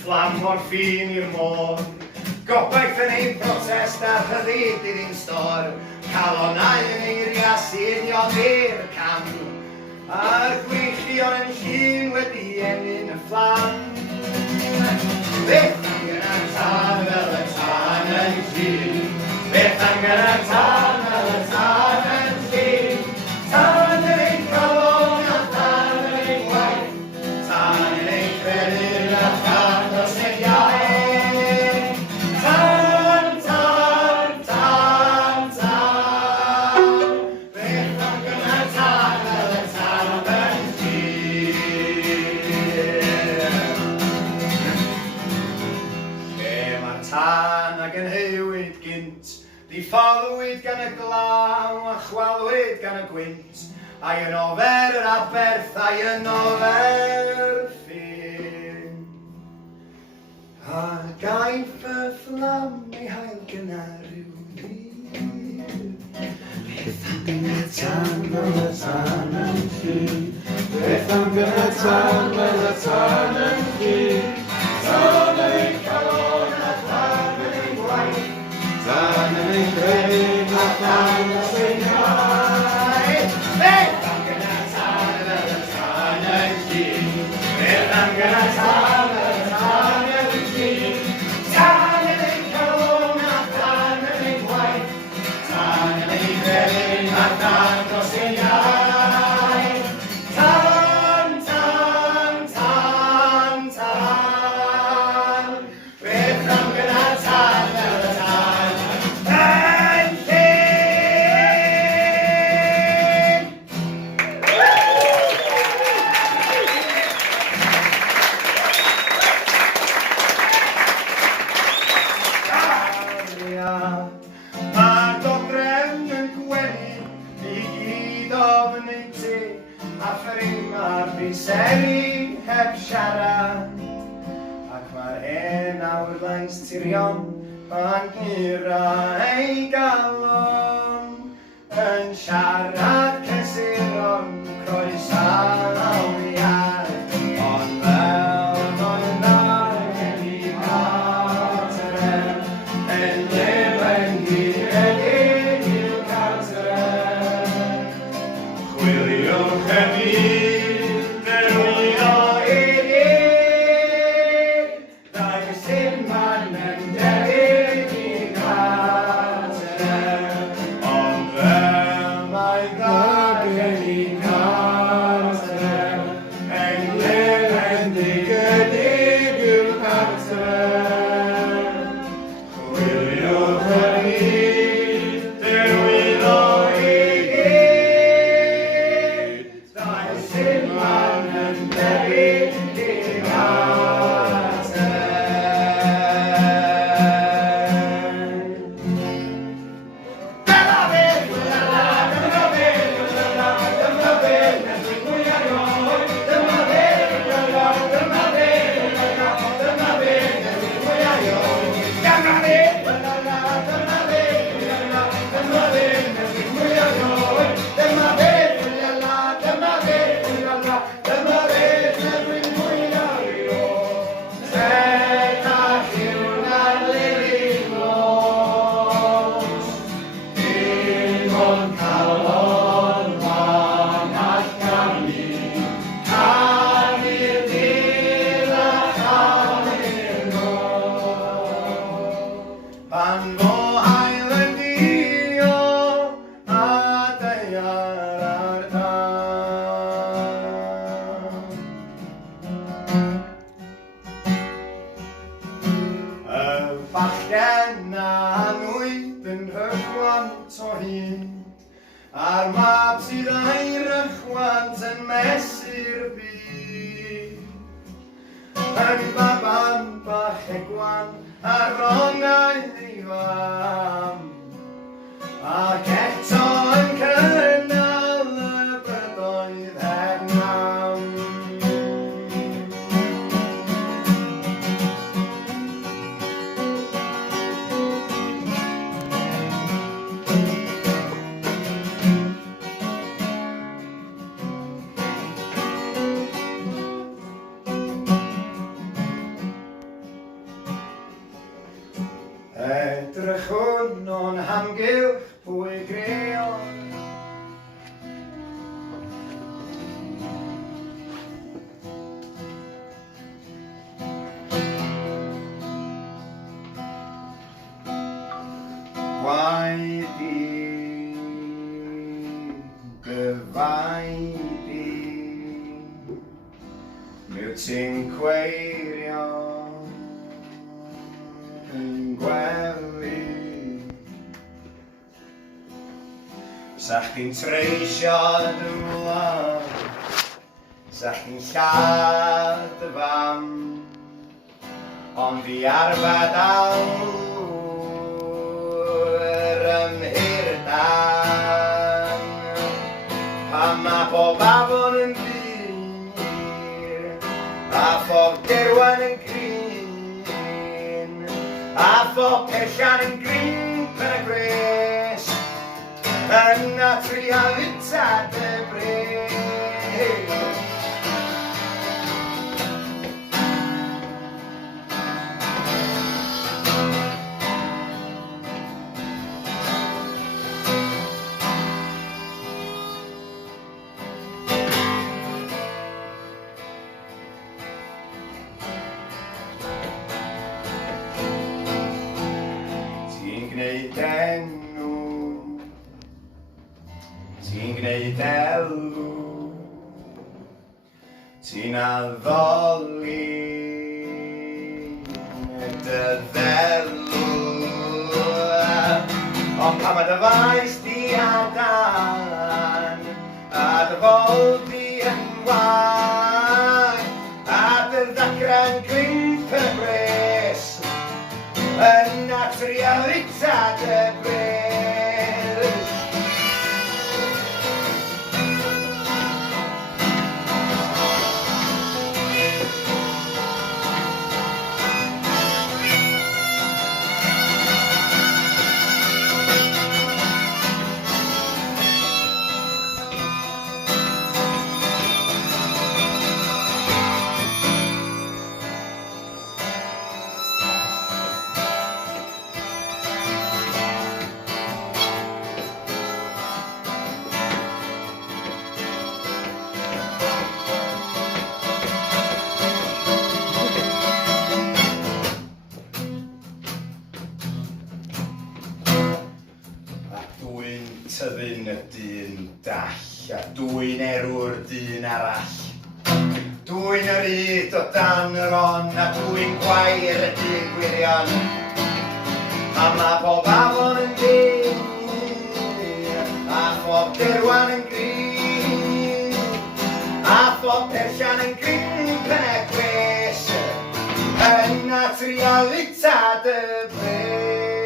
fflam o'r ffin i'r môr. Gobaith yn ein protest a rhyddid i'r un stor. Calonau yn eiria seinio'n i'r cam. A'r gwichion yn llun wedi enyn y fflam. Beth am gyda tan fel y tan yn llun. Beth am gyda tan fel y tan yn llun. Tan yn ein calon a tan yn ein gwaith. Tan yn ein credu a tan dros ein iaith. Tan, tan, tan, tan. Beth am gyda tan fel y tan yn llun. Lle mae'r tan ag yn hewyd gynt. Diffoddwyd gan y glaw a chwalwyd gan y gwynt. A'i yn ofer yr aberth, a'i yn ofer ffin. A gaif y fflam ei hael gyna rhyw ddyr. Beth am gyda tan fel y tan yn llun. Beth am gyda tan fel y tan yn llun. Tan yn ein calon a tan yn ein gwaith. Tan yn ein credu a tan dros ein iaith. Beth am gyda tan fel y tan yn llun. Beth am gyda tan fel y tan yn llun. Tan yn ein calon a tan yn ein gwaith. Tan yn ein credu a tan dros ein iaith. Tan, tan, tan, tan. Beth am gyda tan fel y tan yn llun. Mae'r dodrefn yn gwenu i gyd ofnau ti a ffrim ar fiseri heb siarad. Ac mae'r hen awrlais tirion pan gira ei galon yn siarad cesuron croesawniad. Ond fel bod yn i mater yn llefen diredig i'w cartref. Chwiliwch yn un, dewi o unig. Da'i sy'n man yn debyg i cartref. Ond fel mae ddagen i cartref, yn llefen diredig i'w cartref. Chwiliwch yn un, dewi o unig. Da'i sy'n man yn debyg i cartref. Dyma beth, dyma beth, dyma beth nes i'n gwyliau oed. Dyma beth, dyma beth, dyma beth nes i'n gwyliau oed. Dyma beth, dyma beth, dyma beth nes i'n gwyliau oed. Dyma beth, dyma beth, dyma beth nes i'n gwyliau oed. Set a lliwn ar lirig nos. Dim ond calon fan allan ni. Can i'r dydd a can i'r nos. Pan fo hael yn dio a deiar ar dan. Y bachgen a nwyd yn rhychwant o hyd, a'r mab sydd a'i rychwant yn mesur byd. Yn baban bach egwan a rongau ei fam, ac eto yn cynnal y bydoedd heb nam. Edrychwn o'n hamgylch pwy greol. Gwaed i, gyfaid i, mi wyt ti'n cweirio yn gwely. Sa'ch chi'n treisio dy wlad, sa'ch chi'n lladd y fam, ond fi arfad awr ymhirdan. Pan ma bob afon yn ddir, a phob derwan yn grin, a phob perllan yn grin pen y gres, yna trial fita dy bres. Ti'n gwneud elw, ti'n addoli dy ddelw, ond pan mae dy faes di adan, a dy fol di yn waith, a dy ddacra'n grimp y bres, yna trial rita dy bres. Tyddyn y dyn dall, a dwi'n erw'r dyn arall. Dwi'n yr yd o dan yr on, a dwi'n gwair y dyn gwirion. A ma bob afon yn dyn, a phob derwan yn grin, a phob perllan yn grin pen y gwes, yna trial fita dy bres.